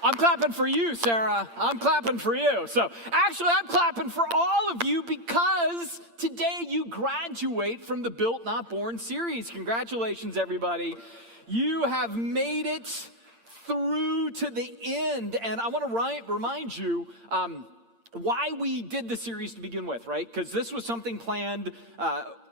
I'm clapping for you, Sarah. I'm clapping for you. So actually, I'm clapping for all of you because today you graduate from the Built Not Born series. Congratulations, everybody. You have made it through to the end. And I want to remind you why we did the series to begin with, right? Because this was something planned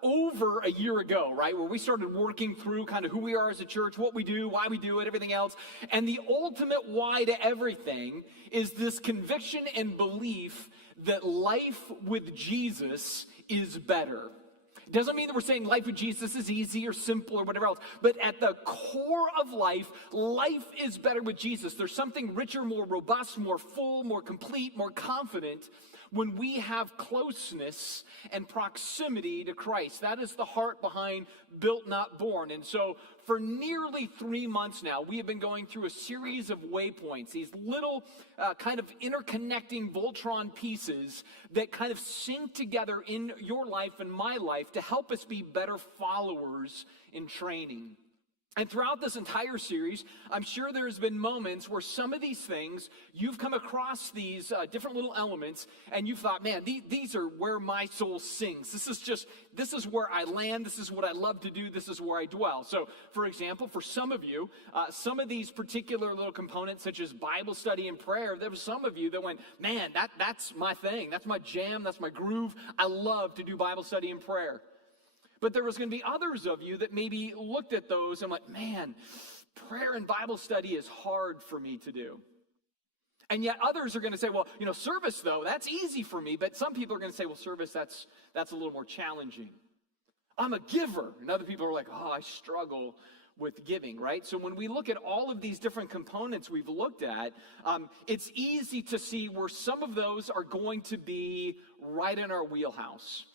over a year ago, right? Where we started working through kind of who we are as a church, what we do, why we do it, everything else. And the ultimate why to everything is this conviction and belief that life with Jesus is better. It doesn't mean that we're saying life with Jesus is easy or simple or whatever else, but at the core of life, life is better with Jesus. There's something richer, more robust, more full, more complete, more confident when we have closeness and proximity to Christ. That is the heart behind Built Not Born. And so for nearly 3 months now, we have been going through a series of waypoints, these little kind of interconnecting Voltron pieces that kind of sync together in your life and my life to help us be better followers in training. And throughout this entire series, I'm sure there's been moments where some of these things, you've come across these different little elements, and you've thought, man, these are where my soul sings. This is where I land. This is what I love to do. This is where I dwell. So, for example, for some of you, some of these particular little components, such as Bible study and prayer, there were some of you that went, man, that's my thing. That's my jam. That's my groove. I love to do Bible study and prayer. But there was going to be others of you that maybe looked at those and went, man, prayer and Bible study is hard for me to do. And yet others are going to say, well, service, though, that's easy for me. But some people are going to say, well, service, that's a little more challenging. I'm a giver. And other people are like, oh, I struggle with giving, right? So when we look at all of these different components we've looked at, it's easy to see where some of those are going to be right in our wheelhouse.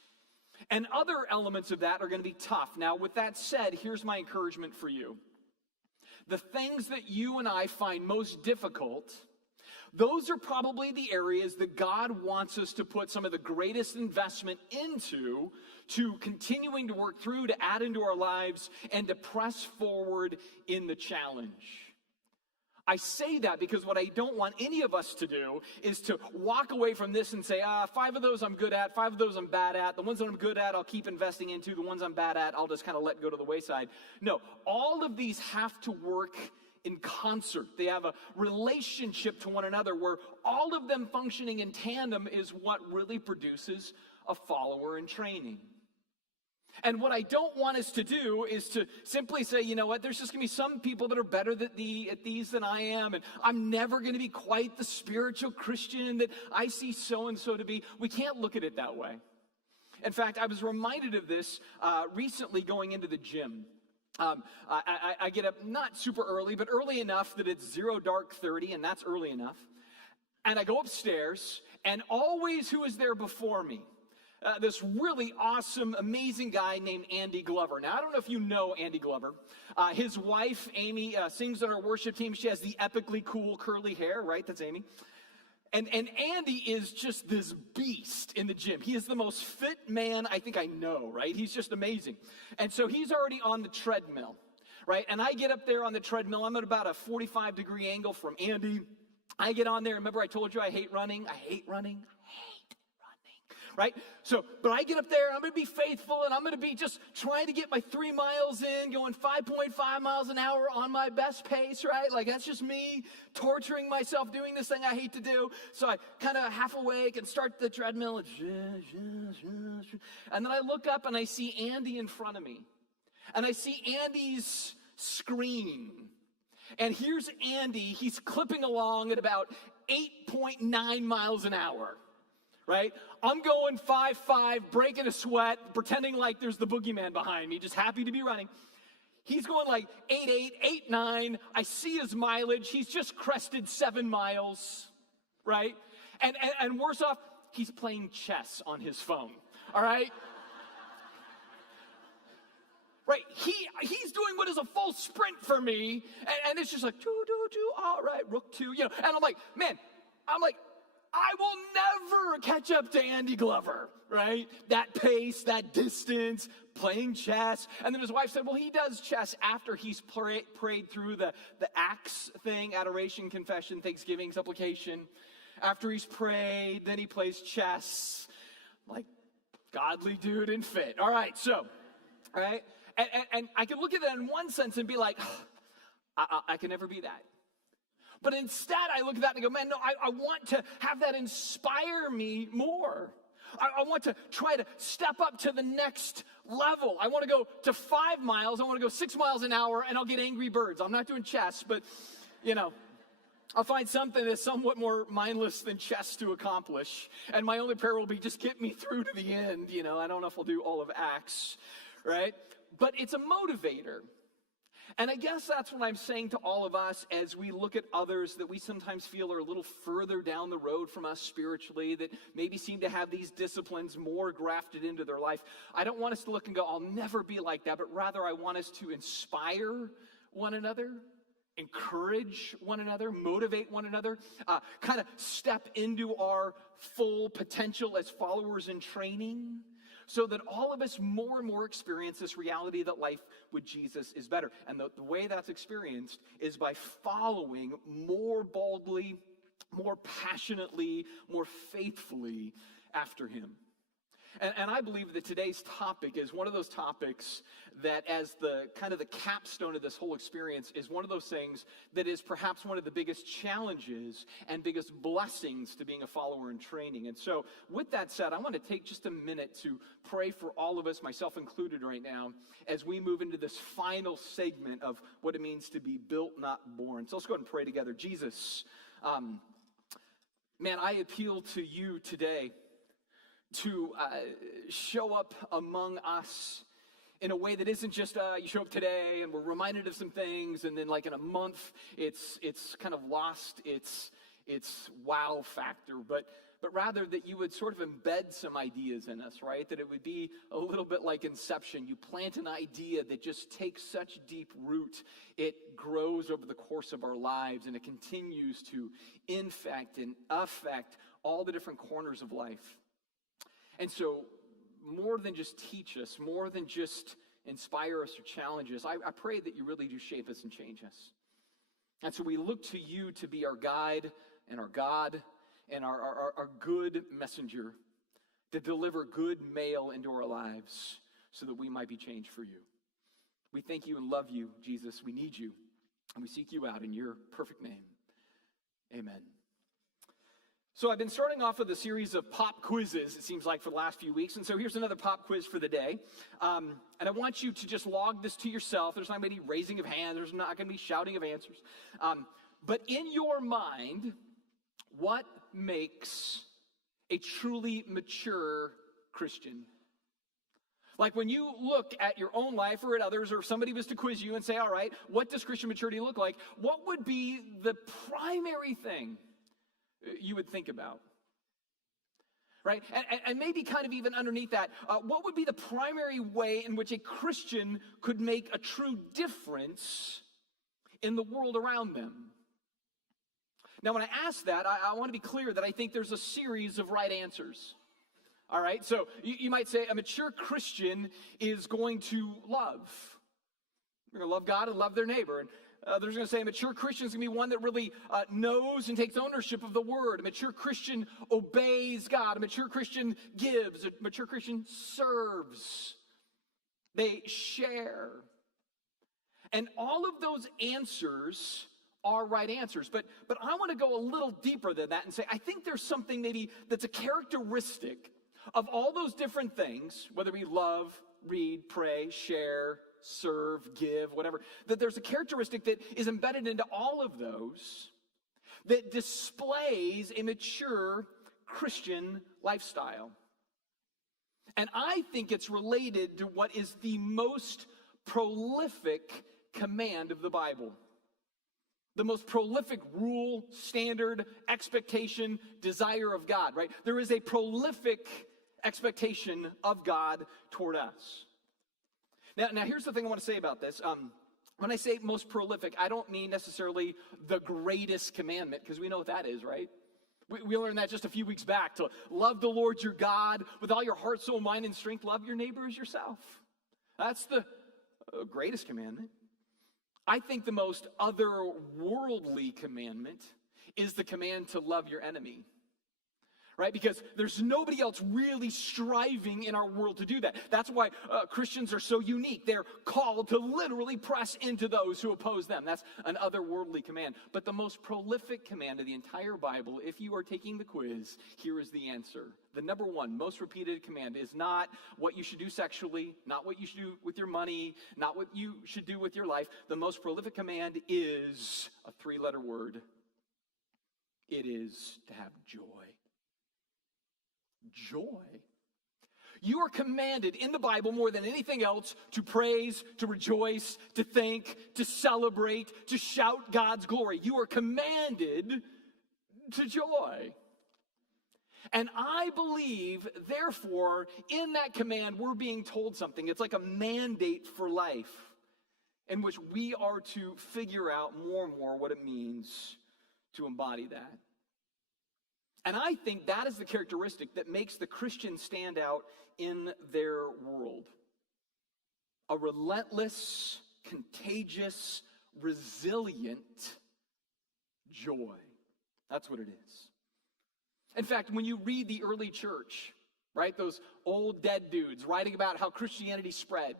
And other elements of that are going to be tough. Now, with that said, here's my encouragement for you. The things that you and I find most difficult, those are probably the areas that God wants us to put some of the greatest investment into, to continuing to work through, to add into our lives, and to press forward in the challenge. I say that because what I don't want any of us to do is to walk away from this and say, 5 of those I'm good at, 5 of those I'm bad at. The ones that I'm good at, I'll keep investing into. The ones I'm bad at, I'll just kind of let go to the wayside. No, all of these have to work in concert. They have a relationship to one another where all of them functioning in tandem is what really produces a follower in training. And what I don't want us to do is to simply say, you know what, there's just going to be some people that are better at these than I am, and I'm never going to be quite the spiritual Christian that I see so-and-so to be. We can't look at it that way. In fact, I was reminded of this recently going into the gym. I get up not super early, but early enough that it's 0:30, and that's early enough. And I go upstairs, and always who is there before me? This really awesome, amazing guy named Andy Glover. Now, I don't know if you know Andy Glover. His wife, Amy, sings on our worship team. She has the epically cool curly hair, right? That's Amy. And Andy is just this beast in the gym. He is the most fit man I think I know, right? He's just amazing. And so he's already on the treadmill, right? And I get up there on the treadmill. I'm at about a 45-degree angle from Andy. I get on there. Remember I told you I hate running? I hate running. Right? So, but I get up there, I'm going to be faithful, and I'm going to be just trying to get my 3 miles in, going 5.5 miles an hour on my best pace, right? Like, that's just me torturing myself doing this thing I hate to do. So I kind of half awake and start the treadmill, and then I look up and I see Andy in front of me. And I see Andy's screen. And here's Andy, he's clipping along at about 8.9 miles an hour. right? I'm going 5'5", breaking a sweat, pretending like there's the boogeyman behind me, just happy to be running. He's going like 8'8", 8'9". I see his mileage. He's just crested 7 miles, right? And worse off, he's playing chess on his phone, all right? Right, he's doing what is a full sprint for me, and it's just like, all right, rook 2, and I'm like, man, I will never catch up to Andy Glover, right? That pace, that distance, playing chess. And then his wife said, well, he does chess after he's prayed through the acts thing, adoration, confession, thanksgiving, supplication. After he's prayed, then he plays chess. Like, godly dude and fit. All right, so, all right? And I can look at that in one sense and be like, I can never be that. But instead, I look at that and go, man, no, I want to have that inspire me more. I want to try to step up to the next level. I want to go to 5 miles. I want to go 6 miles an hour, and I'll get Angry Birds. I'm not doing chess, but, I'll find something that's somewhat more mindless than chess to accomplish. And my only prayer will be just get me through to the end. I don't know if I'll do all of Acts, right? But it's a motivator. And I guess that's what I'm saying to all of us as we look at others that we sometimes feel are a little further down the road from us spiritually, that maybe seem to have these disciplines more grafted into their life. I don't want us to look and go, I'll never be like that, but rather I want us to inspire one another, encourage one another, motivate one another, kind of step into our full potential as followers in training, so that all of us more and more experience this reality that life with Jesus is better. And the way that's experienced is by following more boldly, more passionately, more faithfully after him. And I believe that today's topic is one of those topics that, as the kind of the capstone of this whole experience, is one of those things that is perhaps one of the biggest challenges and biggest blessings to being a follower in training. And so with that said, I want to take just a minute to pray for all of us, myself included right now, as we move into this final segment of what it means to be built, not born. So let's go ahead and pray together. Jesus, man, I appeal to you today to show up among us in a way that isn't just you show up today and we're reminded of some things, and then like in a month it's kind of lost its wow factor, but rather that you would sort of embed some ideas in us, right? That it would be a little bit like Inception. You plant an idea that just takes such deep root, it grows over the course of our lives, and it continues to infect and affect all the different corners of life. And so, more than just teach us, more than just inspire us or challenge us, I pray that you really do shape us and change us. And so we look to you to be our guide and our God and our good messenger, to deliver good mail into our lives so that we might be changed for you. We thank you and love you, Jesus. We need you, and we seek you out in your perfect name. Amen. So I've been starting off with a series of pop quizzes, it seems like, for the last few weeks. And so here's another pop quiz for the day. And I want you to just log this to yourself. There's not going to be raising of hands. There's not going to be shouting of answers. But in your mind, what makes a truly mature Christian? Like when you look at your own life or at others, or if somebody was to quiz you and say, all right, what does Christian maturity look like? What would be the primary thing you would think about, right? And maybe kind of even underneath that, what would be the primary way in which a Christian could make a true difference in the world around them? Now, when I ask that, I want to be clear that I think there's a series of right answers. All right, so you might say a mature Christian is going to love. They're going to love God and love their neighbor. And others are going to say a mature Christian is going to be one that really knows and takes ownership of the word. A mature Christian obeys God. A mature Christian gives. A mature Christian serves. They share. And all of those answers are right answers. But I want to go a little deeper than that and say, I think there's something maybe that's a characteristic of all those different things, whether we love, read, pray, share, serve, give, whatever, that there's a characteristic that is embedded into all of those that displays a mature Christian lifestyle. And I think it's related to what is the most prolific command of the Bible. The most prolific rule, standard, expectation, desire of God, right? There is a prolific expectation of God toward us. Now here's the thing I want to say about this. When I say most prolific, I don't mean necessarily the greatest commandment, because we know what that is, right? We learned that just a few weeks back, to love the Lord your God with all your heart, soul, mind, and strength. Love your neighbor as yourself. That's the greatest commandment. I think the most otherworldly commandment is the command to love your enemy. Right? Because there's nobody else really striving in our world to do that. That's why Christians are so unique. They're called to literally press into those who oppose them. That's an otherworldly command. But the most prolific command of the entire Bible, if you are taking the quiz, here is the answer. The number one, most repeated command is not what you should do sexually, not what you should do with your money, not what you should do with your life. The most prolific command is a three-letter word. It is to have joy. Joy. You are commanded in the Bible more than anything else to praise, to rejoice, to thank, to celebrate, to shout God's glory. You are commanded to joy. And I believe, therefore, in that command, we're being told something. It's like a mandate for life in which we are to figure out more and more what it means to embody that. And I think that is the characteristic that makes the Christian stand out in their world. A relentless, contagious, resilient joy. That's what it is. In fact, when you read the early church, right, those old dead dudes writing about how Christianity spread,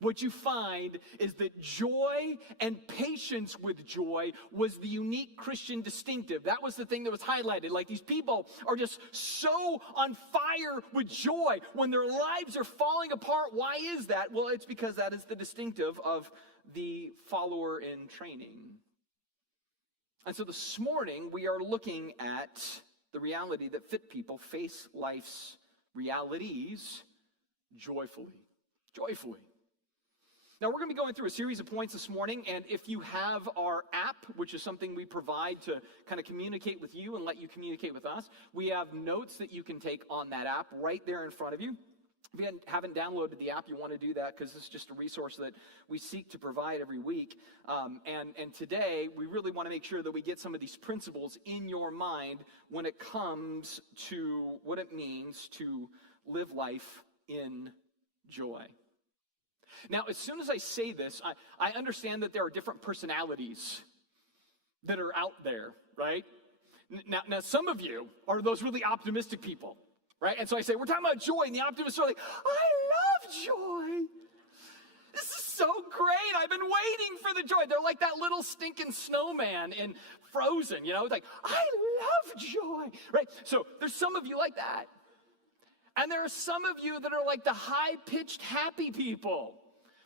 what you find is that joy and patience with joy was the unique Christian distinctive. That was the thing that was highlighted. Like, these people are just so on fire with joy when their lives are falling apart. Why is that? Well, it's because that is the distinctive of the follower in training. And so this morning, we are looking at the reality that fit people face life's realities joyfully. Joyfully. Now, we're going to be going through a series of points this morning, and if you have our app, which is something we provide to kind of communicate with you and let you communicate with us, we have notes that you can take on that app right there in front of you. If you haven't downloaded the app, you want to do that, because this is just a resource that we seek to provide every week. And today, we really want to make sure that we get some of these principles in your mind when it comes to what it means to live life in joy. Now, as soon as I say this, I understand that there are different personalities that are out there, right? Now, some of you are those really optimistic people, right? And so I say, we're talking about joy, and the optimists are like, I love joy. This is so great. I've been waiting for the joy. They're like that little stinking snowman in Frozen, you know? It's like, I love joy, right? So there's some of you like that. And there are some of you that are like the high-pitched happy people.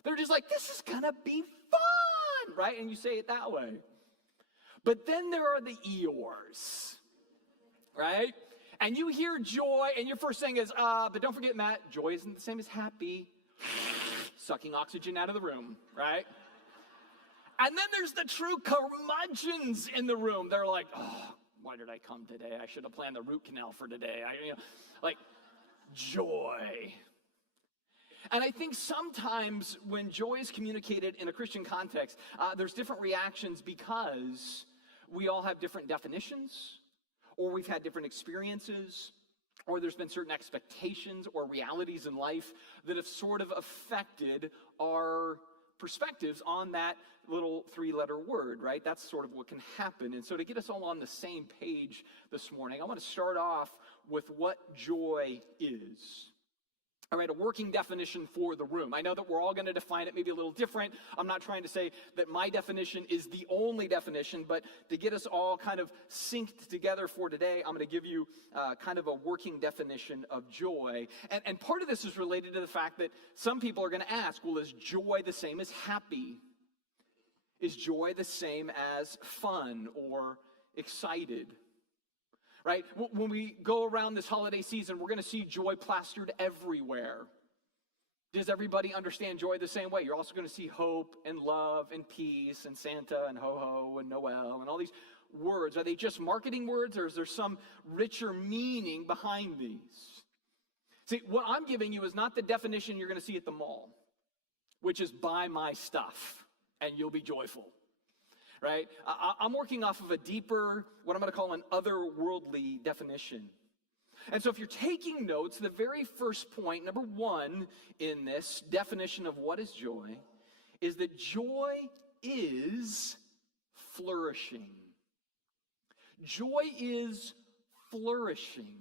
They're just like, this is gonna be fun, right? And you say it that way. But then there are the Eeyores, right? And you hear joy, and your first thing is, but don't forget, Matt, joy isn't the same as happy. Sucking oxygen out of the room, right? And then there's the true curmudgeons in the room. They're like, oh, why did I come today? I should have planned the root canal for today. Like, joy. And I think sometimes when joy is communicated in a Christian context, there's different reactions because we all have different definitions, or we've had different experiences, or there's been certain expectations or realities in life that have sort of affected our perspectives on that little three-letter word, right? That's sort of what can happen. And so to get us all on the same page this morning, I want to start off with what joy is. All right, a working definition for the room. I know that we're all going to define it maybe a little different. I'm not trying to say that my definition is the only definition, but to get us all kind of synced together for today, I'm going to give you kind of a working definition of joy. And part of this is related to the fact that some people are going to ask, well, is joy the same as happy? Is joy the same as fun or excited? right? When we go around this holiday season, we're going to see joy plastered everywhere. Does everybody understand joy the same way? You're also going to see hope and love and peace and Santa and ho-ho and Noel and all these words. Are they just marketing words, or is there some richer meaning behind these? See, what I'm giving you is not the definition you're going to see at the mall, which is buy my stuff and you'll be joyful, right? I'm working off of a deeper, what I'm going to call an otherworldly definition. And so if you're taking notes, the very first point, number one in this definition of what is joy, is that joy is flourishing. Joy is flourishing.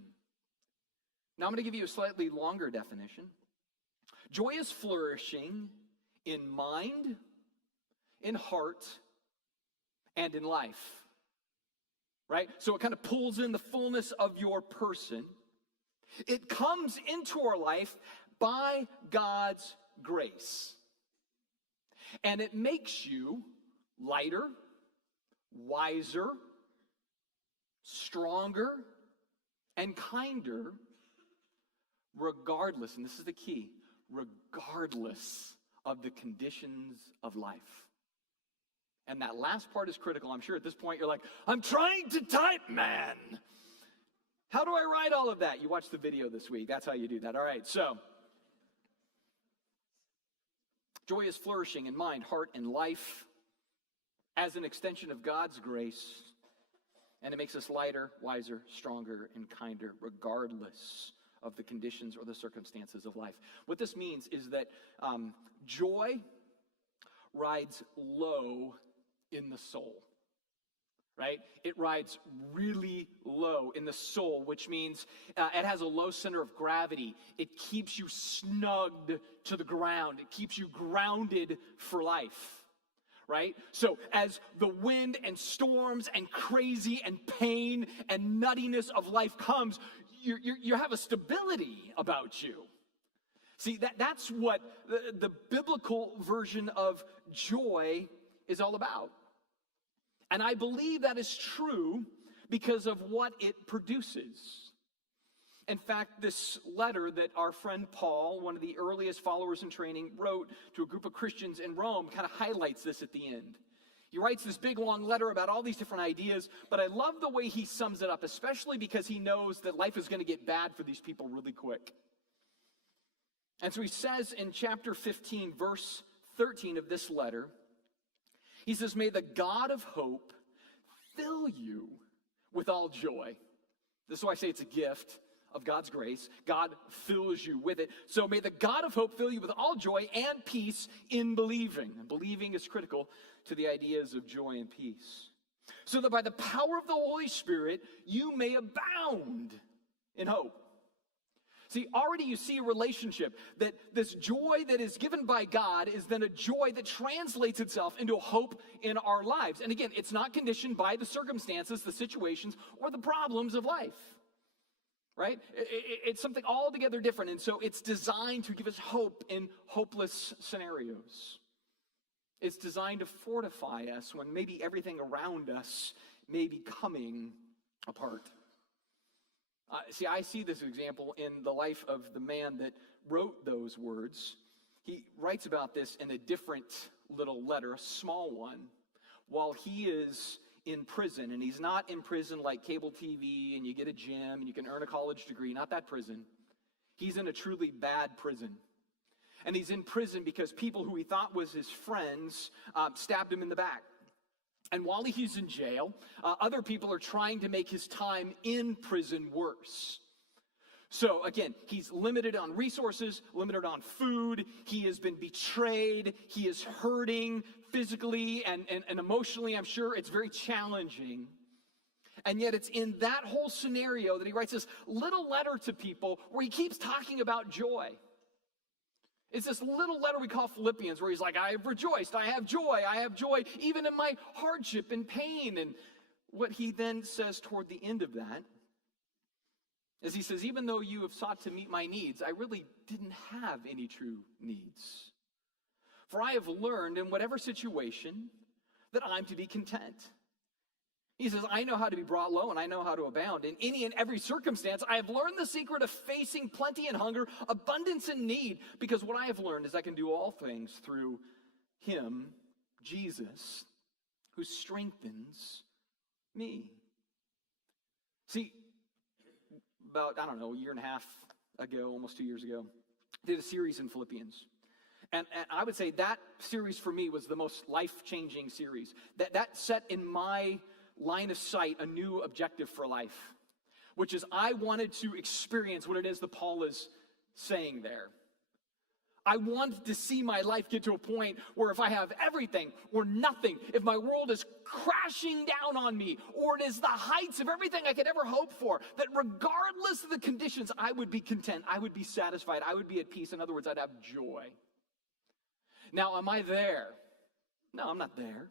Now I'm going to give you a slightly longer definition. Joy is flourishing in mind, in heart, and in life. Right? So it kind of pulls in the fullness of your person. It comes into our life by God's grace. And it makes you lighter, wiser, stronger, and kinder, regardless, and this is the key, regardless of the conditions of life. And that last part is critical. I'm sure at this point you're like, I'm trying to type, man. How do I write all of that? You watched the video this week. That's how you do that. All right, so joy is flourishing in mind, heart, and life as an extension of God's grace. And it makes us lighter, wiser, stronger, and kinder, regardless of the conditions or the circumstances of life. What this means is that joy rides low in the soul, right? It rides really low in the soul, which means it has a low center of gravity. It keeps you snugged to the ground. It keeps you grounded for life, right? So as the wind and storms and crazy and pain and nuttiness of life comes, you have a stability about you. See, that's what the biblical version of joy is all about. And I believe that is true because of what it produces. In fact, this letter that our friend Paul, one of the earliest followers in training, wrote to a group of Christians in Rome kind of highlights this at the end. He writes this big, long letter about all these different ideas, but I love the way he sums it up, especially because he knows that life is going to get bad for these people really quick. And so he says in chapter 15, verse 13 of this letter, he says, may the God of hope fill you with all joy. This is why I say it's a gift of God's grace. God fills you with it. So may the God of hope fill you with all joy and peace in believing. And believing is critical to the ideas of joy and peace. So that by the power of the Holy Spirit, you may abound in hope. See, already you see a relationship that this joy that is given by God is then a joy that translates itself into a hope in our lives. And again, it's not conditioned by the circumstances, the situations, or the problems of life, right? It's something altogether different. And so it's designed to give us hope in hopeless scenarios. It's designed to fortify us when maybe everything around us may be coming apart. See, I see this example in the life of the man that wrote those words. He writes about this in a different little letter, a small one, while he is in prison. And he's not in prison like cable TV and you get a gym and you can earn a college degree. Not that prison. He's in a truly bad prison. And he's in prison because people who he thought was his friends stabbed him in the back. And while he's in jail, other people are trying to make his time in prison worse. So again, he's limited on resources, limited on food. He has been betrayed. He is hurting physically and emotionally. I'm sure it's very challenging. And yet it's in that whole scenario that he writes this little letter to people where he keeps talking about joy. It's this little letter we call Philippians where he's like, I have rejoiced, I have joy even in my hardship and pain. And what he then says toward the end of that is he says, even though you have sought to meet my needs, I really didn't have any true needs. For I have learned in whatever situation that I'm to be content. He says, I know how to be brought low and I know how to abound. In any and every circumstance, I have learned the secret of facing plenty and hunger, abundance and need, because what I have learned is I can do all things through him, Jesus, who strengthens me. See, about, a year and a half ago, almost 2 years ago, I did a series in Philippians. And I would say that series for me was the most life-changing series. That set in my line of sight a new objective for life, which is I wanted to experience what it is that Paul is saying there. I wanted to see my life get to a point where if I have everything or nothing, if my world is crashing down on me, or it is the heights of everything I could ever hope for, that regardless of the conditions, I would be content, I would be satisfied, I would be at peace. In other words, I'd have joy. Now, am I there? No, I'm not there.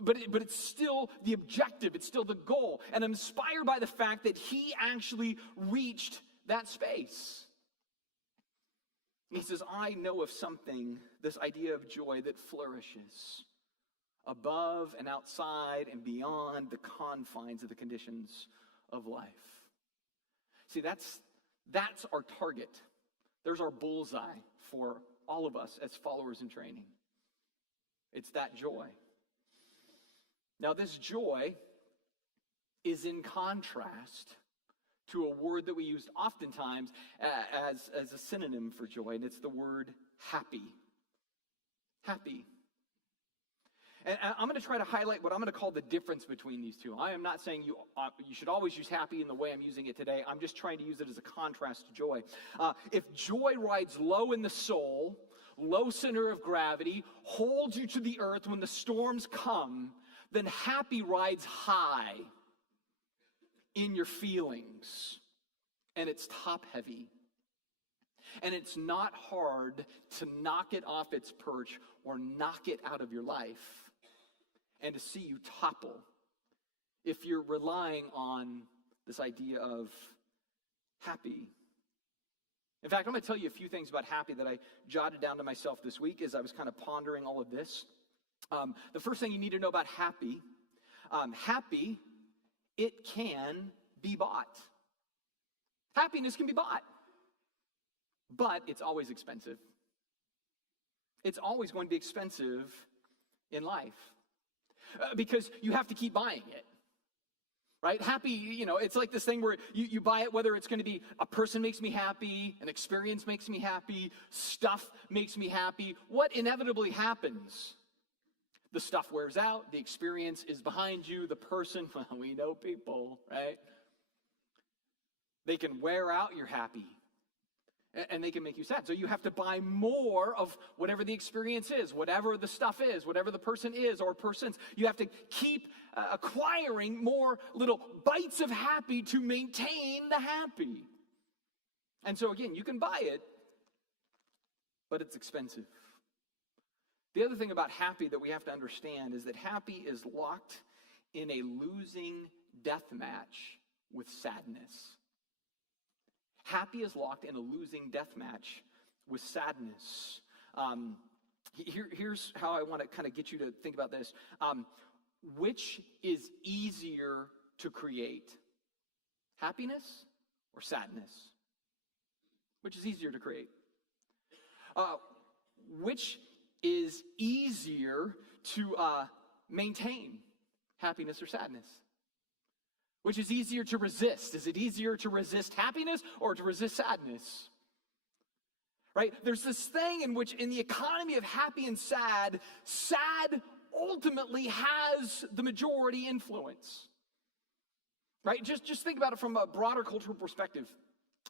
But it's still the objective, it's still the goal. And I'm inspired by the fact that he actually reached that space. He says, I know of something, this idea of joy that flourishes above and outside and beyond the confines of the conditions of life. See, that's our target. There's our bullseye for all of us as followers in training. It's that joy. Now, this joy is in contrast to a word that we use oftentimes as a synonym for joy, and it's the word happy. Happy. And I'm going to try to highlight what I'm going to call the difference between these two. I am not saying you should always use happy in the way I'm using it today. I'm just trying to use it as a contrast to joy. If joy rides low in the soul, low center of gravity, holds you to the earth when the storms come, then happy rides high in your feelings, and it's top heavy. And it's not hard to knock it off its perch or knock it out of your life and to see you topple if you're relying on this idea of happy. In fact, I'm going to tell you a few things about happy that I jotted down to myself this week as I was kind of pondering all of this. The first thing you need to know about happy, it can be bought. Happiness can be bought, but it's always expensive. It's always going to be expensive in life because you have to keep buying it. Right? Happy, it's like this thing where you buy it, whether it's going to be a person makes me happy, an experience makes me happy, stuff makes me happy. What inevitably happens? The stuff wears out, the experience is behind you, the person, well, we know people, right? They can wear out your happy, and they can make you sad. So you have to buy more of whatever the experience is, whatever the stuff is, whatever the person is or persons. You have to keep acquiring more little bites of happy to maintain the happy. And so again, you can buy it, but it's expensive. The other thing about happy that we have to understand is that happy is locked in a losing death match with sadness. Happy is locked in a losing death match with sadness. Here's how I want to kind of get you to think about this. Which is easier to create? Happiness or sadness? Which is easier to create? Which is easier to maintain? Happiness or sadness? Which is easier to resist? Is it easier to resist happiness or to resist sadness? Right? There's this thing in which in the economy of happy and sad, sad ultimately has the majority influence. Right? Just think about it from a broader cultural perspective.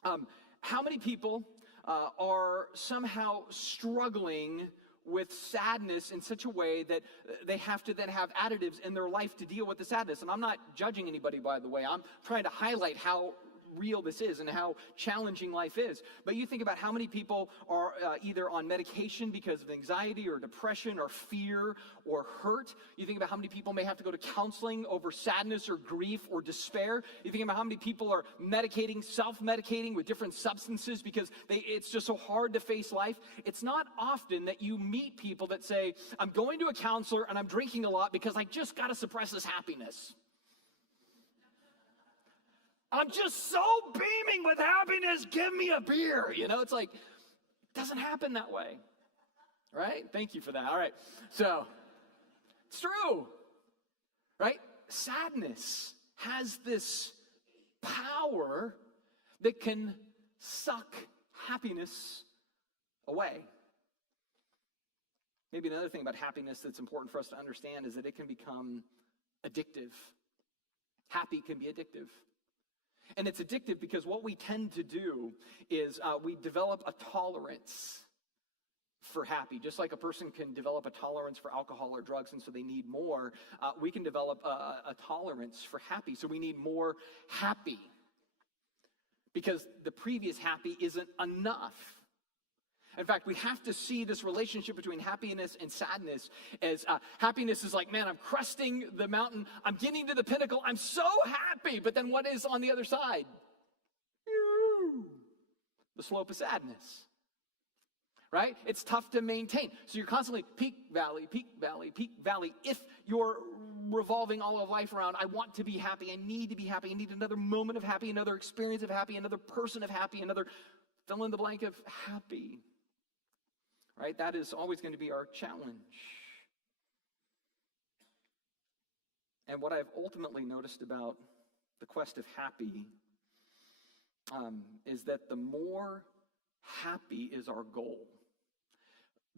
How many people are somehow struggling with sadness in such a way that they have to then have additives in their life to deal with the sadness? And I'm not judging anybody, by the way. I'm trying to highlight how real this is and how challenging life is. But you think about how many people are either on medication because of anxiety or depression or fear or hurt. You think about how many people may have to go to counseling over sadness or grief or despair. You think about how many people are medicating, self-medicating with different substances because it's just so hard to face life. It's not often that you meet people that say, I'm going to a counselor and I'm drinking a lot because I just got to suppress this happiness. I'm just so beaming with happiness, give me a beer. It's like, it doesn't happen that way, right? Thank you for that. All right, so it's true, right? Sadness has this power that can suck happiness away. Maybe another thing about happiness that's important for us to understand is that it can become addictive. Happy can be addictive. And it's addictive because what we tend to do is we develop a tolerance for happy. Just like a person can develop a tolerance for alcohol or drugs, and so they need more, we can develop a tolerance for happy. So we need more happy because the previous happy isn't enough. In fact, we have to see this relationship between happiness and sadness as happiness is like, man, I'm cresting the mountain. I'm getting to the pinnacle. I'm so happy. But then what is on the other side? The slope of sadness. Right? It's tough to maintain. So you're constantly peak, valley, peak, valley, peak, valley. If you're revolving all of life around, I want to be happy. I need to be happy. I need another moment of happy, another experience of happy, another person of happy, another fill in the blank of happy. Right? That is always going to be our challenge. And what I've ultimately noticed about the quest of happy is that the more happy is our goal,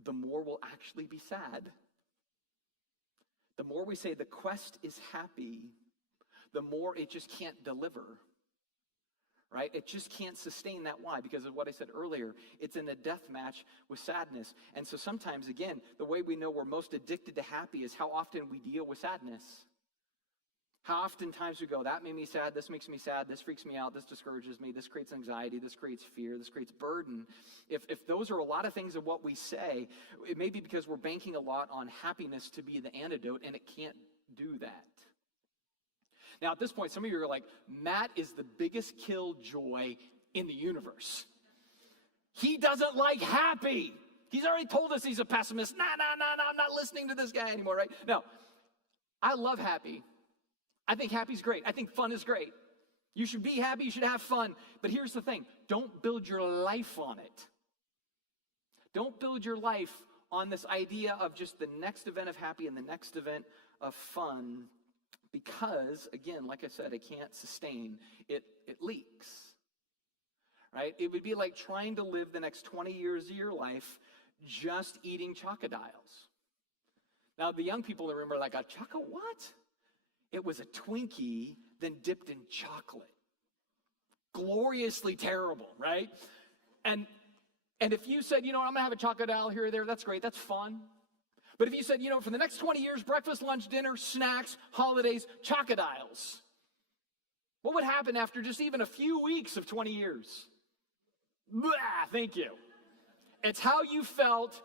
the more we'll actually be sad. The more we say the quest is happy, the more it just can't deliver. Right? It just can't sustain that. Why? Because of what I said earlier. It's in a death match with sadness. And so sometimes, again, the way we know we're most addicted to happy is how often we deal with sadness. How oftentimes we go, that made me sad, this makes me sad, this freaks me out, this discourages me, this creates anxiety, this creates fear, this creates burden. If those are a lot of things of what we say, it may be because we're banking a lot on happiness to be the antidote, and it can't do that. Now, at this point, some of you are like, Matt is the biggest killjoy in the universe. He doesn't like happy. He's already told us he's a pessimist. No, I'm not listening to this guy anymore, right? No, I love happy. I think happy's great. I think fun is great. You should be happy. You should have fun. But here's the thing. Don't build your life on it. Don't build your life on this idea of just the next event of happy and the next event of fun. Because, again, like I said, it can't sustain. It leaks, right? It would be like trying to live the next 20 years of your life just eating chocodiles. Now, the young people in the room are like, a choco what? It was a Twinkie then dipped in chocolate. Gloriously terrible, right? And if you said, I'm going to have a chocodile here or there, that's great, that's fun. But if you said, for the next 20 years, breakfast, lunch, dinner, snacks, holidays, chocodiles, what would happen after just even a few weeks of 20 years? Blah, thank you. It's how you felt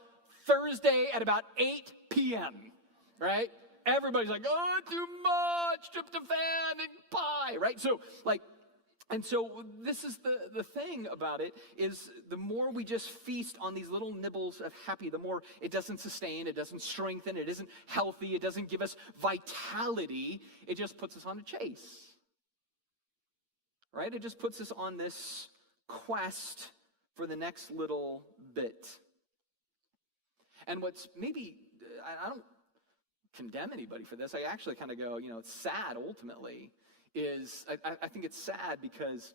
Thursday at about 8 p.m., right? Everybody's like, oh, too much, tryptophan and pie, right? So this is the thing about it, is the more we just feast on these little nibbles of happy, the more it doesn't sustain, it doesn't strengthen, it isn't healthy, it doesn't give us vitality, it just puts us on a chase, right? It just puts us on this quest for the next little bit. And what's maybe, I don't condemn anybody for this, I actually kind of go, it's sad ultimately, is I think it's sad because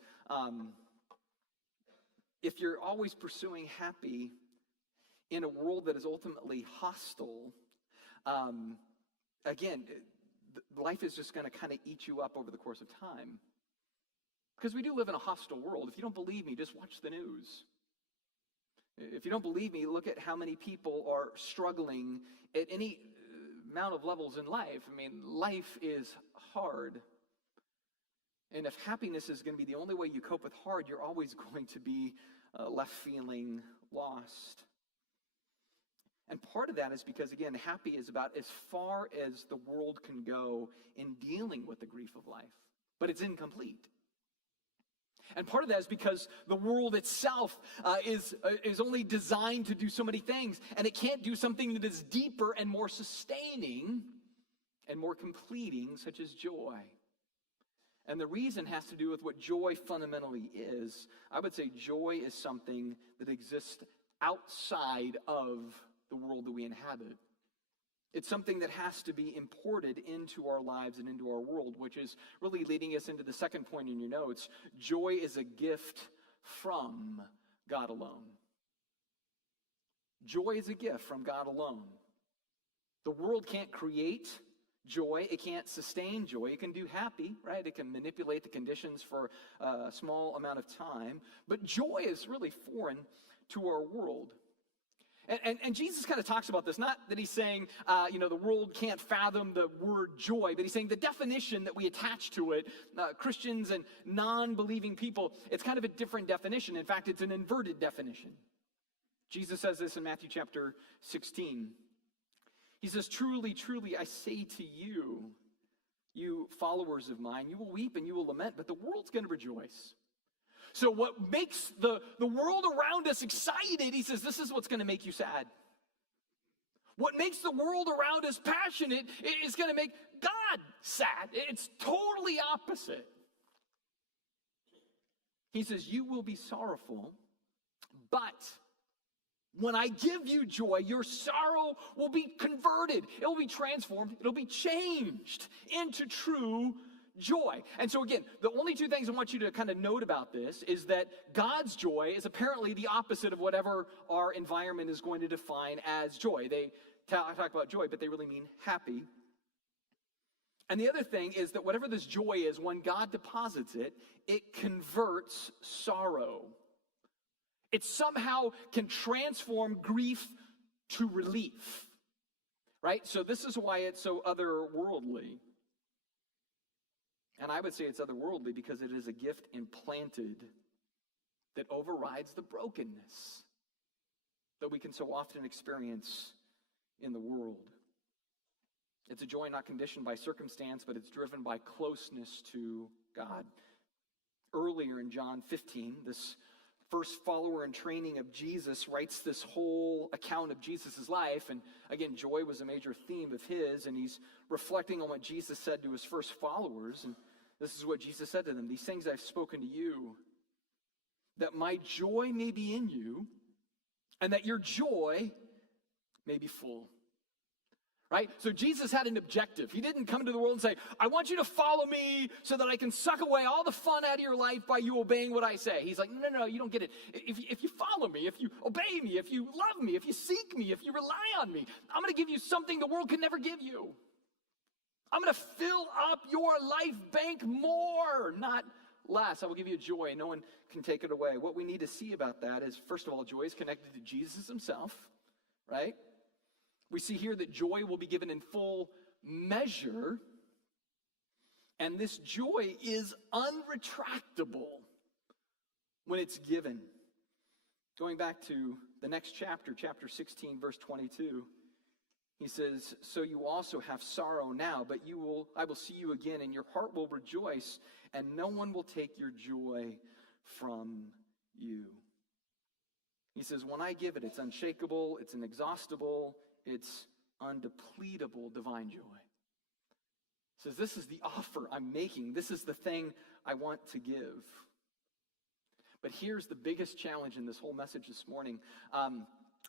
if you're always pursuing happy in a world that is ultimately hostile, again, life is just going to kind of eat you up over the course of time. Because we do live in a hostile world. If you don't believe me, just watch the news. If you don't believe me, look at how many people are struggling at any amount of levels in life. I mean, life is hard. And if happiness is going to be the only way you cope with hard, you're always going to be left feeling lost. And part of that is because, again, happy is about as far as the world can go in dealing with the grief of life, but it's incomplete. And part of that is because the world itself is only designed to do so many things, and it can't do something that is deeper and more sustaining and more completing, such as joy. And the reason has to do with what joy fundamentally is. I would say joy is something that exists outside of the world that we inhabit. It's something that has to be imported into our lives and into our world, which is really leading us into the second point in your notes. Joy is a gift from God alone. Joy is a gift from God alone. The world can't create joy. It can't sustain joy. It can do happy, right? It can manipulate the conditions for a small amount of time. But joy is really foreign to our world. And Jesus kind of talks about this, not that he's saying, the world can't fathom the word joy, but he's saying the definition that we attach to it, Christians and non-believing people, it's kind of a different definition. In fact, it's an inverted definition. Jesus says this in Matthew chapter 16. He says, "Truly, truly, I say to you, you followers of mine, you will weep and you will lament, but the world's going to rejoice." So what makes the world around us excited, he says, this is what's going to make you sad. What makes the world around us passionate is going to make God sad. It's totally opposite. He says, you will be sorrowful, but when I give you joy, your sorrow will be converted. It will be transformed. It'll be changed into true joy. And so again, the only two things I want you to kind of note about this is that God's joy is apparently the opposite of whatever our environment is going to define as joy. They talk about joy, but they really mean happy. And the other thing is that whatever this joy is, when God deposits it, it converts sorrow. It somehow can transform grief to relief, right? So this is why it's so otherworldly. And I would say it's otherworldly because it is a gift implanted that overrides the brokenness that we can so often experience in the world. It's a joy not conditioned by circumstance, but it's driven by closeness to God. Earlier in John 15, this first follower in training of Jesus writes this whole account of Jesus' life. And again, joy was a major theme of his. And he's reflecting on what Jesus said to his first followers. And this is what Jesus said to them. These things I've spoken to you, that my joy may be in you, and that your joy may be full. Right? So Jesus had an objective. He didn't come into the world and say, I want you to follow me so that I can suck away all the fun out of your life by you obeying what I say. He's like, no, you don't get it. If you follow me, if you obey me, if you love me, if you seek me, if you rely on me, I'm going to give you something the world can never give you. I'm going to fill up your life bank more, not less. I will give you joy. No one can take it away. What we need to see about that is, first of all, joy is connected to Jesus himself, right? We see here that joy will be given in full measure, and this joy is unretractable when it's given. Going back to the next chapter, chapter 16, verse 22, he says, so you also have sorrow now, but I will see you again, and your heart will rejoice, and no one will take your joy from you. He says, when I give it, it's unshakable, it's inexhaustible, it's undepletable divine joy. He says, this is the offer I'm making. This is the thing I want to give. But here's the biggest challenge in this whole message this morning.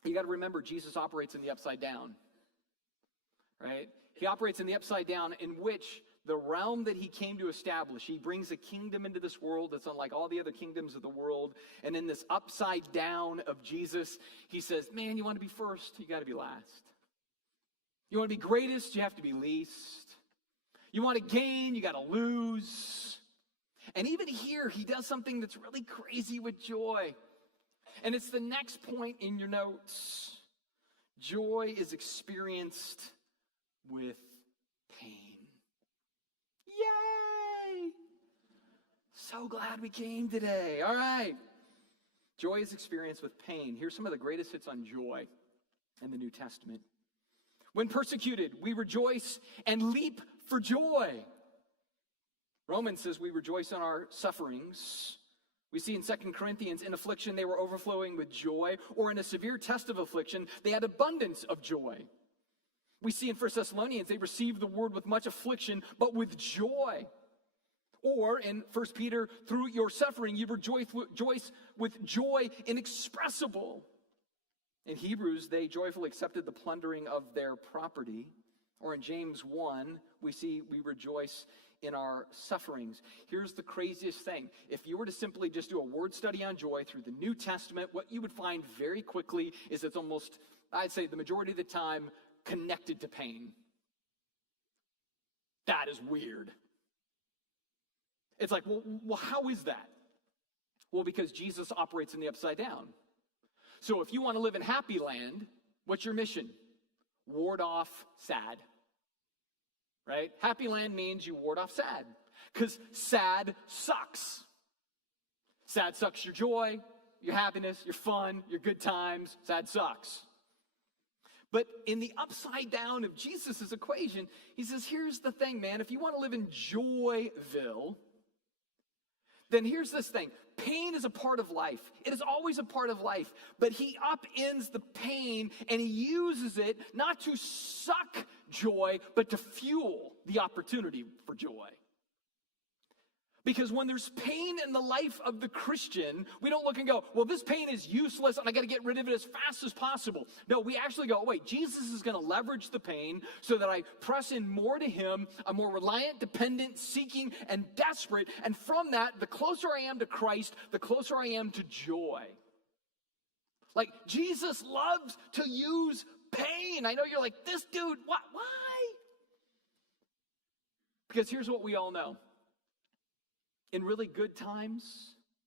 You got to remember, Jesus operates in the upside down. Right? He operates in the upside down, in which the realm that he came to establish, he brings a kingdom into this world that's unlike all the other kingdoms of the world. And in this upside down of Jesus, he says, man, you want to be first, you got to be last. You want to be greatest, you have to be least. You want to gain, you got to lose. And even here, he does something that's really crazy with joy. And it's the next point in your notes. Joy is experienced with pain. Yay! So glad we came today. All right. Joy is experienced with pain. Here's some of the greatest hits on joy in the New Testament. When persecuted, we rejoice and leap for joy. Romans says we rejoice in our sufferings. We see in 2 Corinthians, in affliction, they were overflowing with joy, or in a severe test of affliction, they had abundance of joy. We see in 1 Thessalonians, they received the word with much affliction, but with joy. Or in 1 Peter, through your suffering, you rejoice with joy inexpressible. In Hebrews, they joyfully accepted the plundering of their property. Or in James 1, we see we rejoice in our sufferings. Here's the craziest thing. If you were to simply just do a word study on joy through the New Testament, what you would find very quickly is it's almost, I'd say the majority of the time, connected to pain. That is weird. It's like, well, how is that? Well, because Jesus operates in the upside down. So if you want to live in happy land, what's your mission? Ward off sad. Right? Happy land means you ward off sad. Because sad sucks. Sad sucks your joy, your happiness, your fun, your good times. Sad sucks. But in the upside down of Jesus' equation, he says, here's the thing, man. If you want to live in Joyville, then here's this thing. Pain is a part of life. It is always a part of life. But he upends the pain and he uses it not to suck joy, but to fuel the opportunity for joy. Because when there's pain in the life of the Christian, we don't look and go, well, this pain is useless and I got to get rid of it as fast as possible. No, we actually go, wait, Jesus is going to leverage the pain so that I press in more to him. I'm more reliant, dependent, seeking, and desperate. And from that, the closer I am to Christ, the closer I am to joy. Like, Jesus loves to use pain. I know you're like, this dude, why? Because here's what we all know. In really good times,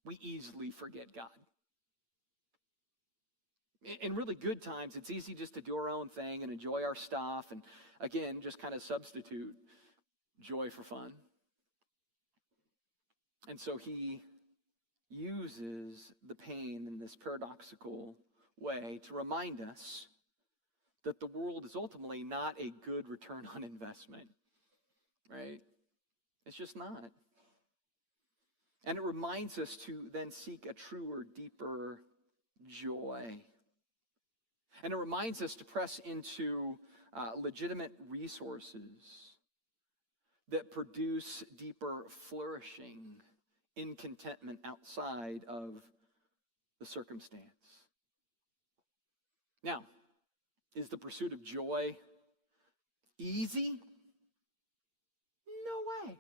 we easily forget God. In really good times, it's easy just to do our own thing and enjoy our stuff and, again, just kind of substitute joy for fun. And so he uses the pain in this paradoxical way to remind us that the world is ultimately not a good return on investment, right? It's just not. And it reminds us to then seek a truer, deeper joy. And it reminds us to press into legitimate resources that produce deeper flourishing in contentment outside of the circumstance. Now, is the pursuit of joy easy? No way.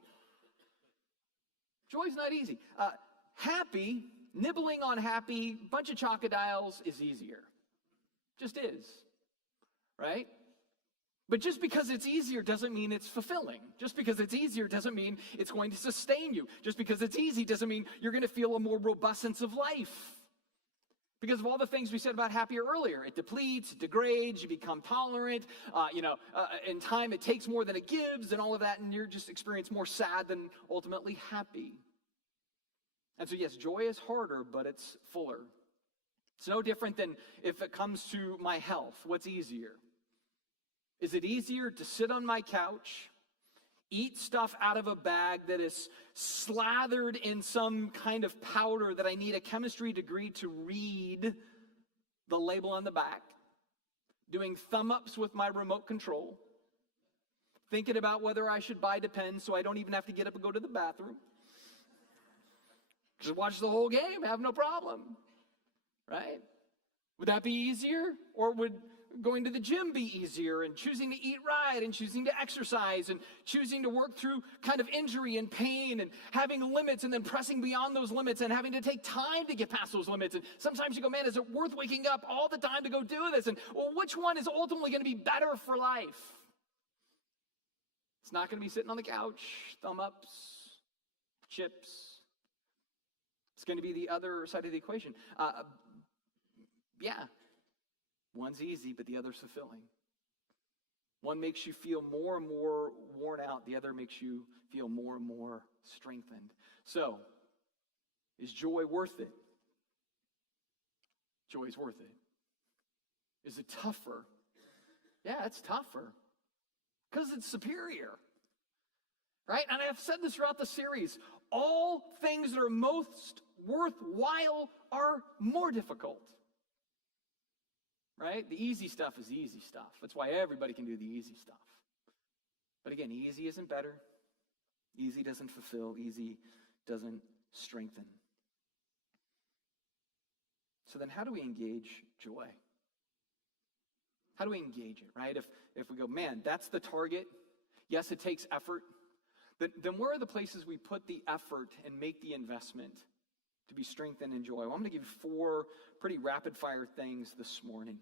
Joy's not easy. Happy, nibbling on happy, bunch of chocodiles is easier. Just is. Right? But just because it's easier doesn't mean it's fulfilling. Just because it's easier doesn't mean it's going to sustain you. Just because it's easy doesn't mean you're going to feel a more robust sense of life. Because of all the things we said about happier earlier. It depletes, it degrades, you become tolerant. In time it takes more than it gives and all of that, and you're just experience more sad than ultimately happy. And so yes, joy is harder, but it's fuller. It's no different than if it comes to my health. What's easier? Is it easier to sit on my couch, eat stuff out of a bag that is slathered in some kind of powder that I need a chemistry degree to read the label on the back, doing thumb ups with my remote control, thinking about whether I should buy Depends so I don't even have to get up and go to the bathroom, just watch the whole game, have no problem, right? Would that be easier? Or would going to the gym be easier, and choosing to eat right, and choosing to exercise, and choosing to work through kind of injury and pain, and having limits, and then pressing beyond those limits, and having to take time to get past those limits? And sometimes you go, man, is it worth waking up all the time to go do this? And well, which one is ultimately going to be better for life? It's not going to be sitting on the couch, thumb ups, chips. It's going to be the other side of the equation. One's easy, but the other's fulfilling. One makes you feel more and more worn out. The other makes you feel more and more strengthened. So, Is joy worth it? Joy is worth it. Is it tougher? Yeah, it's tougher because it's superior. Right? And I've said this throughout the series. All things that are most worthwhile are more difficult. Right? The easy stuff is the easy stuff. That's why everybody can do the easy stuff. But again, easy isn't better. Easy doesn't fulfill. Easy doesn't strengthen. So then how do we engage joy? How do we engage it, right? If we go, man, that's the target. Yes, it takes effort. Then where are the places we put the effort and make the investment to be strengthened in joy? Well, I'm going to give you 4 pretty rapid-fire things this morning.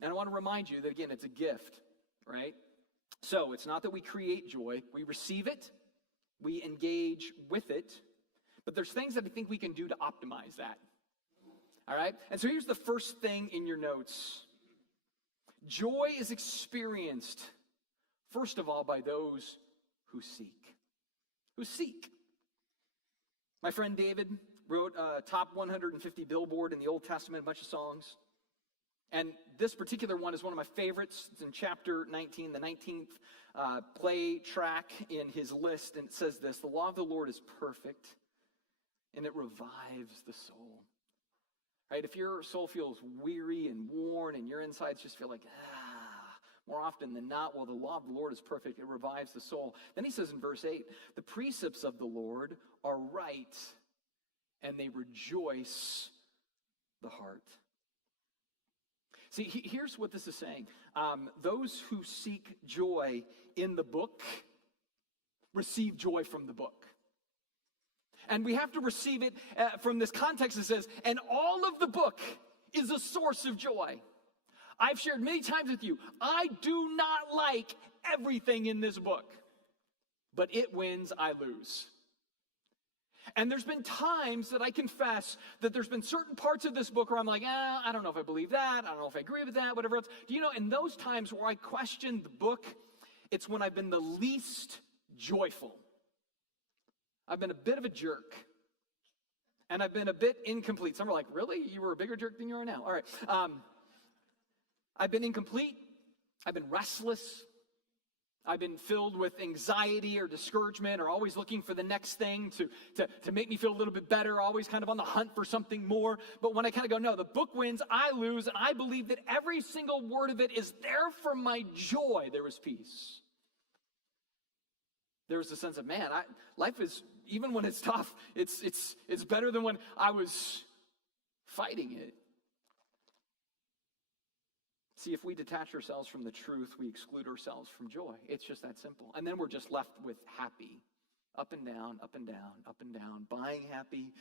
And I want to remind you that, again, it's a gift, right? So it's not that we create joy. We receive it. We engage with it. But there's things that I think we can do to optimize that. All right? And so here's the first thing in your notes. Joy is experienced, first of all, by those who seek. Who seek. My friend David wrote a top 150 billboard in the Old Testament, a bunch of songs. And this particular one is one of my favorites. It's in chapter 19, the 19th play track in his list. And it says this: the law of the Lord is perfect, and it revives the soul. Right? If your soul feels weary and worn and your insides just feel like, more often than not, well, the law of the Lord is perfect. It revives the soul. Then he says in verse 8, the precepts of the Lord are right, and they rejoice the heart. See, here's what this is saying. Those who seek joy in the book receive joy from the book. And we have to receive it from this context that says, and all of the book is a source of joy. I've shared many times with you, I do not like everything in this book, but it wins, I lose. And there's been times that I confess that there's been certain parts of this book where I'm like, I don't know if I believe that, I don't know if I agree with that, whatever else. Do you know, in those times where I question the book, it's when I've been the least joyful. I've been a bit of a jerk. And I've been a bit incomplete. Some are like, really? You were a bigger jerk than you are now? All right. I've been incomplete. I've been restless. I've been filled with anxiety or discouragement, or always looking for the next thing to make me feel a little bit better, always kind of on the hunt for something more. But when I kind of go, no, the book wins, I lose, and I believe that every single word of it is there for my joy, there was peace. There was a sense of, man, life is, even when it's tough, it's better than when I was fighting it. See, if we detach ourselves from the truth, we exclude ourselves from joy. It's just that simple. And then we're just left with happy. Up and down, up and down, up and down. Buying happy,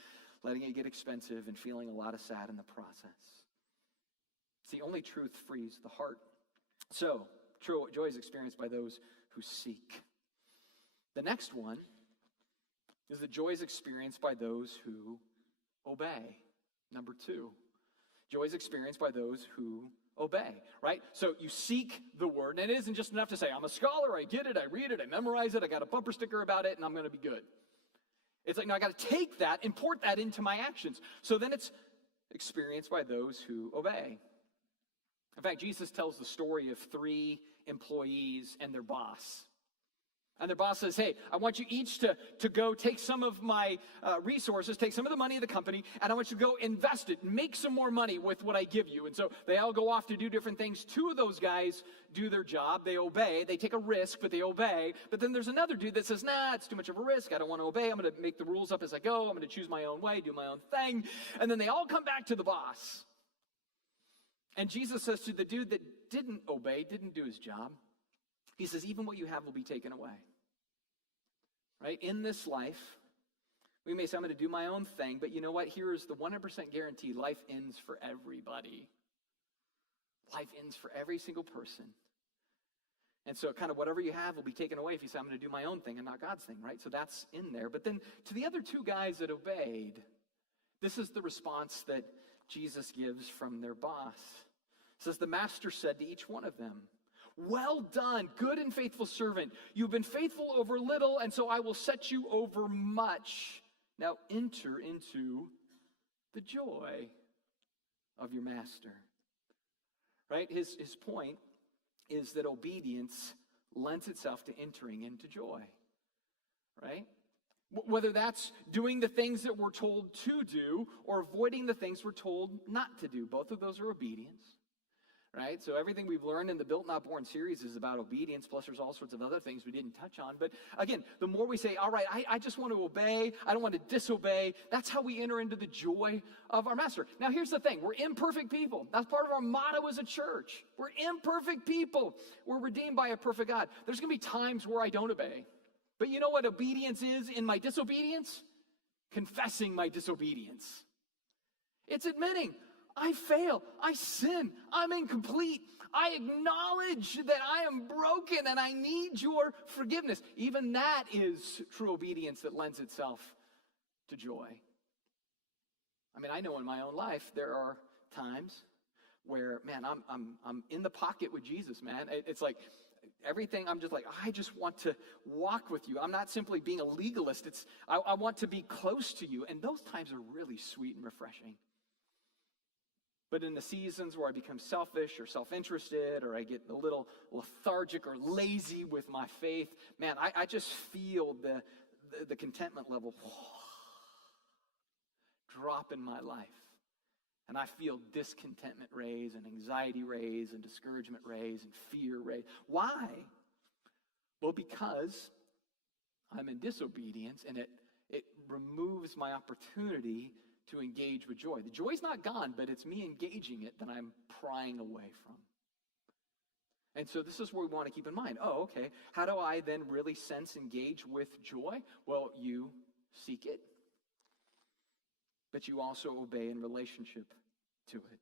letting it get expensive, and feeling a lot of sad in the process. See, only truth frees the heart. So, joy is experienced by those who seek. The next one is that joy is experienced by those who obey. Number 2, joy is experienced by those who obey, right? So you seek the word, and it isn't just enough to say, I'm a scholar, I get it, I read it, I memorize it, I got a bumper sticker about it, and I'm going to be good. It's like, no, I got to take that, import that into my actions. So then it's experienced by those who obey. In fact, Jesus tells the story of 3 employees and their boss. And their boss says, hey, I want you each to go take some of my resources, take some of the money of the company, and I want you to go invest it, make some more money with what I give you. And so they all go off to do different things. 2 of those guys do their job. They obey. They take a risk, but they obey. But then there's another dude that says, nah, it's too much of a risk. I don't want to obey. I'm going to make the rules up as I go. I'm going to choose my own way, do my own thing. And then they all come back to the boss. And Jesus says to the dude that didn't obey, didn't do his job, he says, even what you have will be taken away. Right? In this life, we may say, I'm going to do my own thing, but you know what? Here is the 100% guarantee. Life ends for everybody. Life ends for every single person. And so kind of whatever you have will be taken away if you say, I'm going to do my own thing and not God's thing, right? So that's in there. But then to the other 2 guys that obeyed, this is the response that Jesus gives from their boss. It says, the master said to each one of them, well done, good and faithful servant. You've been faithful over little, and so I will set you over much. Now enter into the joy of your master. Right? His point is that obedience lends itself to entering into joy. Right? Whether that's doing the things that we're told to do or avoiding the things we're told not to do. Both of those are obedience. Right? So everything we've learned in the Built Not Born series is about obedience, plus there's all sorts of other things we didn't touch on. But again, the more we say, all right, I just want to obey, I don't want to disobey, that's how we enter into the joy of our master. Now here's the thing, we're imperfect people. That's part of our motto as a church. We're imperfect people. We're redeemed by a perfect God. There's going to be times where I don't obey. But you know what obedience is in my disobedience? Confessing my disobedience. It's admitting, I fail, I sin, I'm incomplete. I acknowledge that I am broken and I need your forgiveness. Even that is true obedience that lends itself to joy. I mean, I know in my own life there are times where, man, I'm in the pocket with Jesus, man. It's like everything, I'm just like, I just want to walk with you. I'm not simply being a legalist. I want to be close to you. And those times are really sweet and refreshing. But in the seasons where I become selfish or self-interested or I get a little lethargic or lazy with my faith, man, I just feel the contentment level drop in my life. And I feel discontentment raise and anxiety raise and discouragement raise and fear raise. Why? Well, because I'm in disobedience and it removes my opportunity to engage with joy. The joy's not gone, but it's me engaging it that I'm prying away from. And so this is where we want to keep in mind. Oh, okay. How do I then really engage with joy? Well, you seek it, but you also obey in relationship to it.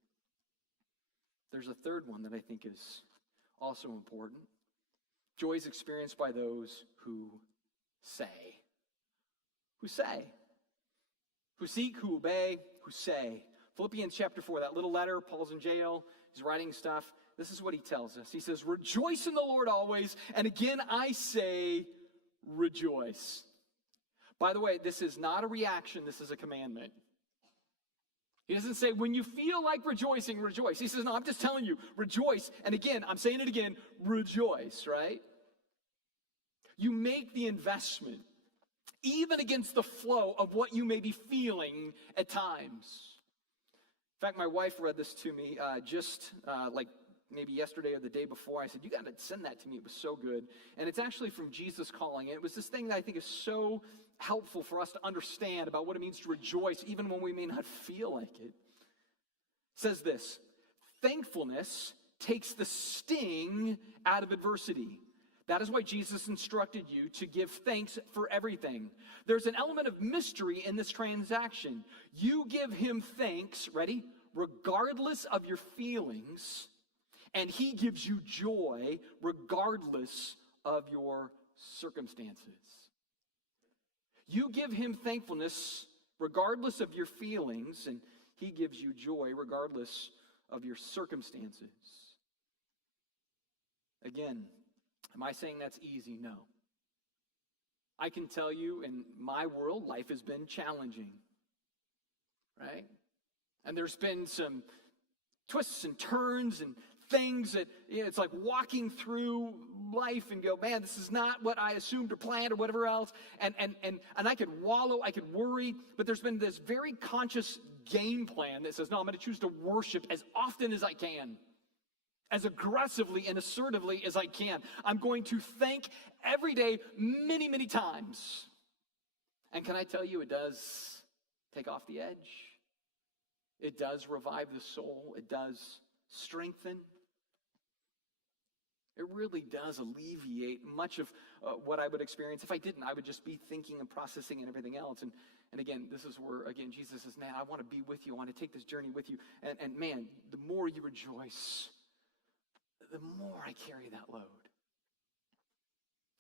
There's a third one that I think is also important. Joy is experienced by those who say. Who say. Who seek, who obey, who say. Philippians chapter 4, that little letter, Paul's in jail, he's writing stuff. This is what he tells us. He says, rejoice in the Lord always, and again I say, rejoice. By the way, this is not a reaction, this is a commandment. He doesn't say, when you feel like rejoicing, rejoice. He says, no, I'm just telling you, rejoice. And again, I'm saying it again, rejoice, right? You make the investment, even against the flow of what you may be feeling at times. In fact, my wife read this to me just like maybe yesterday or the day before. I said, you got to send that to me. It was so good. And it's actually from Jesus Calling. And it was this thing that I think is so helpful for us to understand about what it means to rejoice, even when we may not feel like it. It says this, thankfulness takes the sting out of adversity. That is why Jesus instructed you to give thanks for everything. There's an element of mystery in this transaction. You give him thanks, ready, regardless of your feelings, and he gives you joy regardless of your circumstances. You give him thankfulness regardless of your feelings, and he gives you joy regardless of your circumstances. Again, am I saying that's easy? No. I can tell you in my world, life has been challenging, right? And there's been some twists and turns and things that, it's like walking through life and go, man, this is not what I assumed or planned or whatever else. And I could wallow, I could worry, but there's been this very conscious game plan that says, no, I'm going to choose to worship as often as I can. As aggressively and assertively as I can. I'm going to thank every day many, many times. And can I tell you, it does take off the edge. It does revive the soul. It does strengthen. It really does alleviate much of what I would experience. If I didn't, I would just be thinking and processing and everything else. And again, this is where, again, Jesus says, man, I want to be with you. I want to take this journey with you. And man, the more you rejoice, the more I carry that load.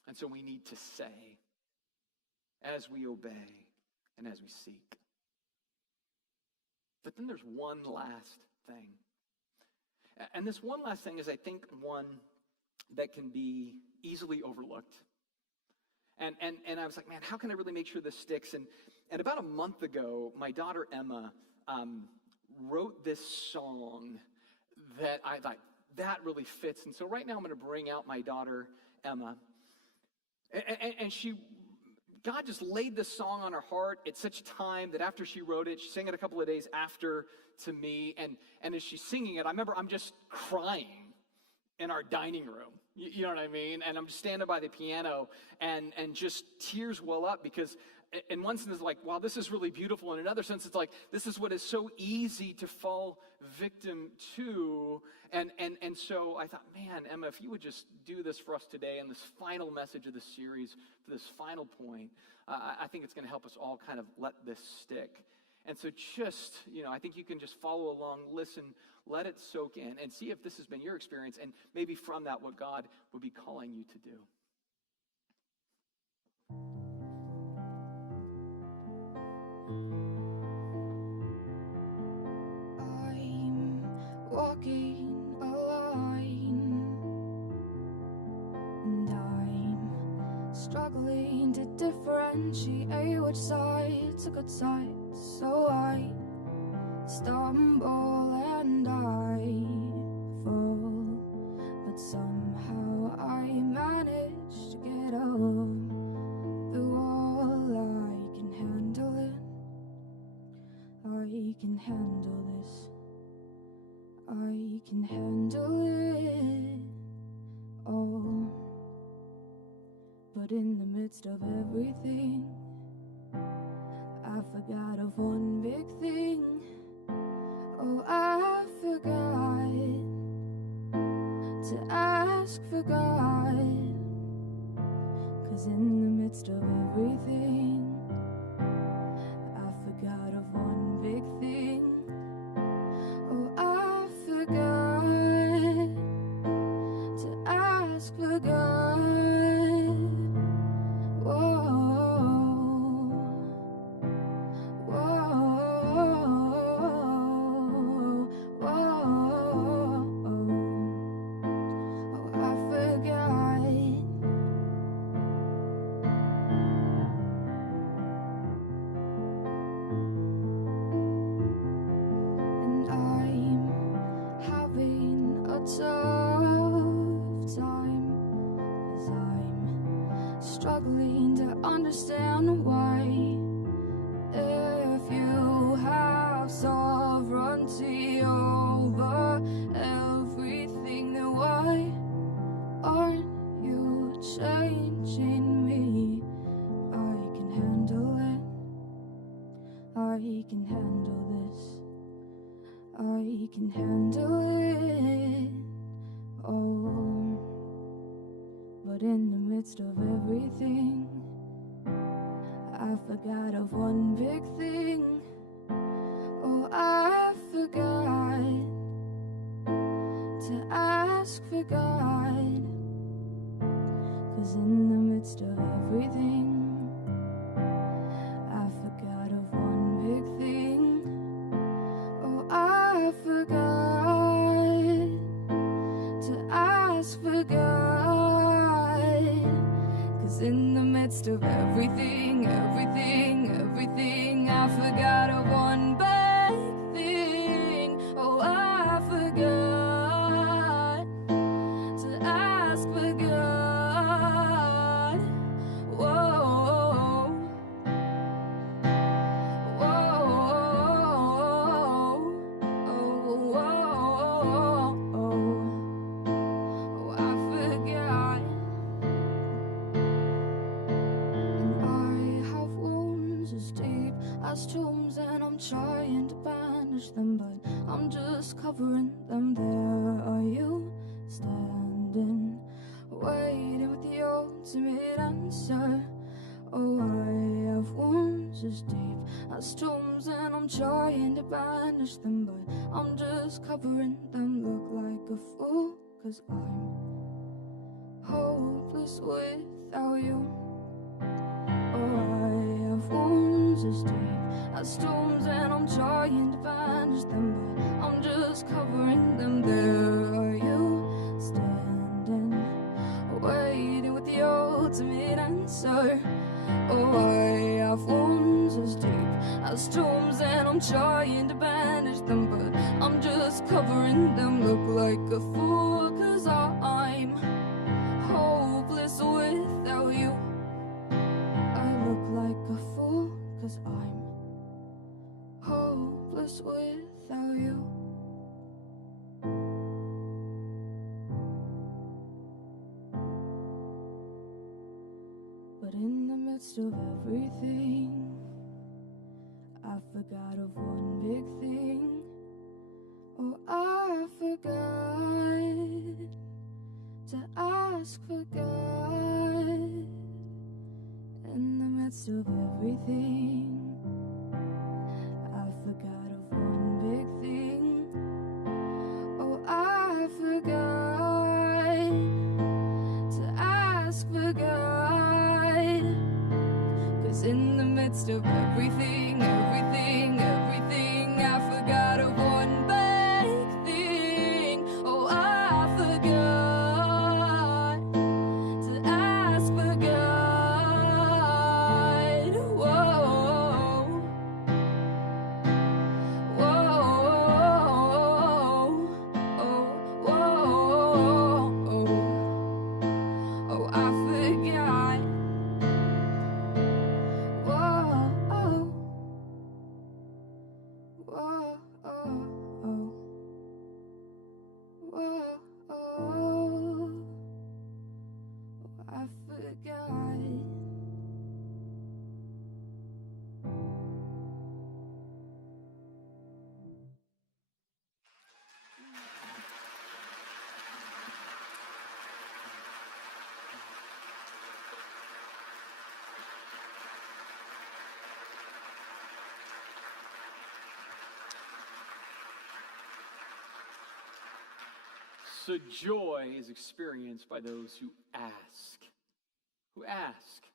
And so we need to say, as we obey and as we seek. But then there's one last thing. And this one last thing is, I think, one that can be easily overlooked. And I was like, man, how can I really make sure this sticks? And about a month ago, my daughter Emma wrote this song that I thought, that really fits. And so right now I'm going to bring out my daughter Emma. And God just laid this song on her heart at such time that after she wrote it, she sang it a couple of days after to me. And as she's singing it, I remember I'm just crying in our dining room. You know what I mean? And I'm standing by the piano and just tears well up because in one sense it's like, wow, this is really beautiful. In another sense, it's like, this is what is so easy to fall victim to. And so I thought, man, Emma, if you would just do this for us today in this final message of the series, for this final point, I think it's going to help us all kind of let this stick. And so just, I think you can just follow along, listen, let it soak in, and see if this has been your experience, and maybe from that what God would be calling you to do. I'm walking a line, and I'm struggling to differentiate which side's a good side. So I stumble and I fall, but somehow I manage to get over the wall. I can handle it. I can handle this. I can handle it all. But in the midst of everything, I forgot of one big thing. Oh, I forgot to ask for God. 'Cause in the midst of everything, I forgot of one big thing. Oh, I forgot to ask for God. Struggling to understand why, if you have sovereignty over everything, then why aren't you changing me? I can handle it. I can handle this. I can handle it all. But in the midst of everything, I forgot of one big thing. Oh, I forgot to ask for God. 'Cause in the midst of everything, I forgot of one big thing. Oh, I forgot to ask for God. In the midst of everything, I forgot of one big thing. Oh, I forgot to ask for God. Whoa, whoa, oh, I forgot. As tombs, and I'm trying to banish them, but I'm just covering them. There are you standing, waiting with the ultimate answer. Oh, I have wounds as deep as tombs, and I'm trying to banish them, but I'm just covering them. Look like a fool, 'cause I'm hopeless without you. Oh, I have wounds as deep as stones, and I'm trying to banish them, but I'm just covering them. There are you standing, waiting with the ultimate answer. I'm trying to banish them, but I'm just covering them. Look like a fool, 'cause I'm hopeless without you. I look like a fool, 'cause I'm hopeless without you. But in the midst of everything, I forgot of one big thing. Oh, I forgot to ask for God. In the midst of everything, I forgot of one big thing. Oh, I forgot to ask for God. 'Cause in the midst of everything, I forgot of one big thing. Oh, I forgot to ask for God. Whoa, whoa, oh, whoa, oh, I forgot. Whoa, whoa, whoa, I forgot. So joy is experienced by those who ask. Who ask.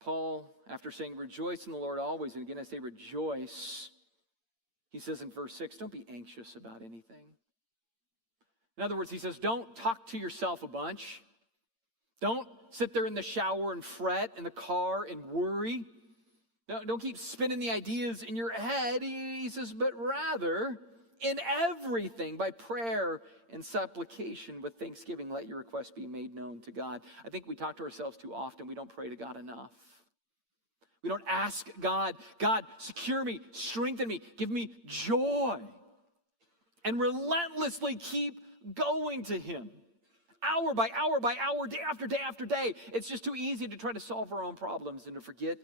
Paul, after saying, rejoice in the Lord always, and again I say rejoice, he says in verse 6, don't be anxious about anything. In other words, he says, don't talk to yourself a bunch. Don't sit there in the shower and fret, in the car and worry. Don't keep spinning the ideas in your head. He says, but rather, in everything, by prayer and supplication with thanksgiving, let your requests be made known to God. I think we talk to ourselves too often. We don't pray to God enough. We don't ask God, God, secure me, strengthen me, give me joy. And relentlessly keep going to Him. Hour by hour by hour, day after day after day. It's just too easy to try to solve our own problems and to forget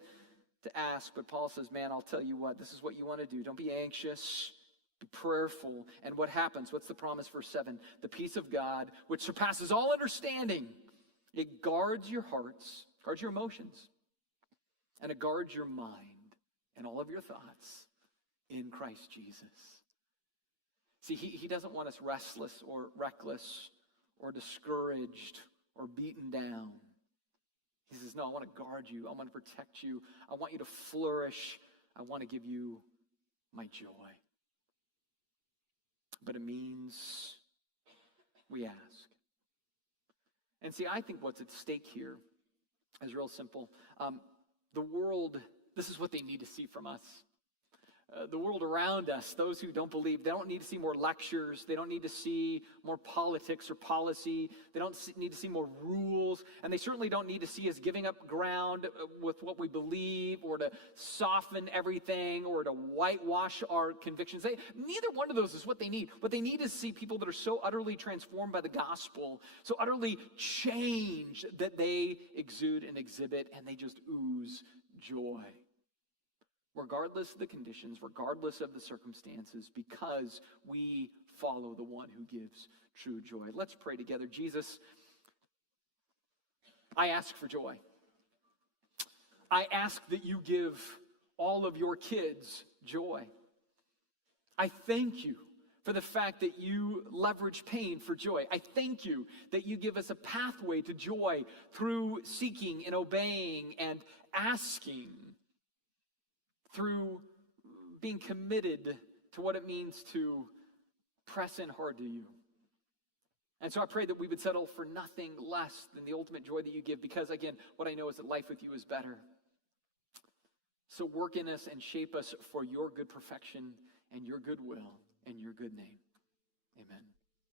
to ask. But Paul says, man, I'll tell you what, this is what you want to do. Don't be anxious. Be prayerful. And what happens? What's the promise? Verse 7. The peace of God, which surpasses all understanding, it guards your hearts, guards your emotions, and it guards your mind and all of your thoughts in Christ Jesus. See, he doesn't want us restless or reckless or discouraged or beaten down. He says, no, I want to guard you. I want to protect you. I want you to flourish. I want to give you my joy. But it means we ask. And see, I think what's at stake here is real simple. The world, this is what they need to see from us. The world around us, those who don't believe, they don't need to see more lectures. They don't need to see more politics or policy. They don't need to see more rules. And they certainly don't need to see us giving up ground with what we believe or to soften everything or to whitewash our convictions. Neither one of those is what they need. What they need is to see people that are so utterly transformed by the gospel, so utterly changed that they exude and exhibit and they just ooze joy. Regardless of the conditions, regardless of the circumstances, because we follow the one who gives true joy. Let's pray together. Jesus, I ask for joy. I ask that you give all of your kids joy. I thank you for the fact that you leverage pain for joy. I thank you that you give us a pathway to joy through seeking and obeying and asking, through being committed to what it means to press in hard to you. And so I pray that we would settle for nothing less than the ultimate joy that you give, because again, what I know is that life with you is better. So work in us and shape us for your good perfection and your good will and your good name. Amen.